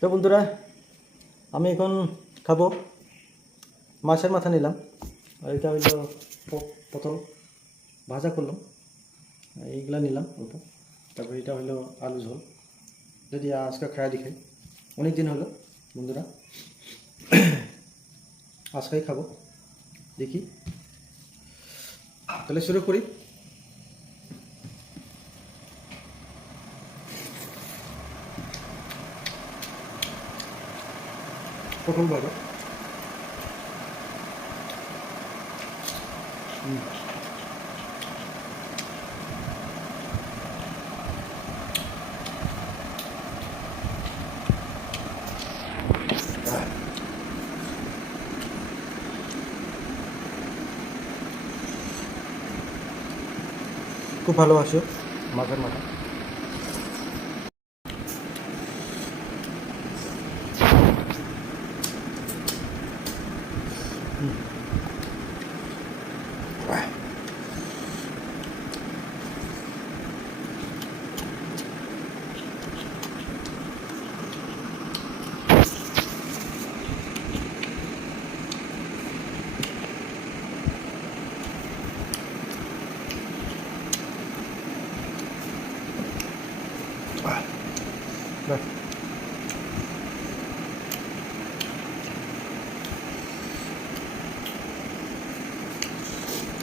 তো বন্ধুরা, আমি এখন খাবো। মাছের মাথা নিলাম, আর এটা হইলো পটল ভাজা করলাম, এইগুলা নিলাম অল্প। তারপরে এটা হইলো আলু ঝোল, যদি আজকে খায়া দেখাই। অনেক দিন হলো বন্ধুরা, আজকেই খাবো, দেখি। তাহলে শুরু করি। পটল ভাজা, খুব ভালোবাসো মাছের মাথা।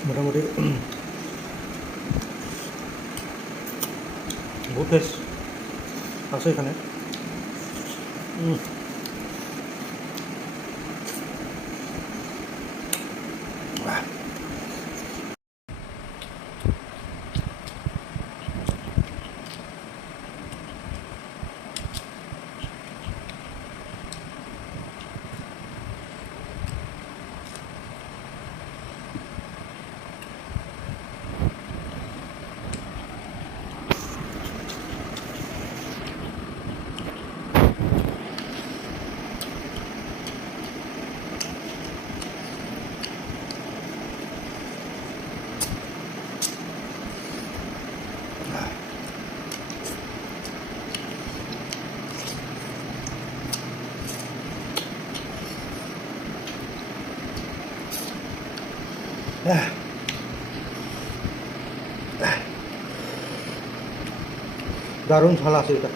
মোটামুটি বহুত টেস্ট আছে এখানে। দারুণ ঝাল আছে এটা।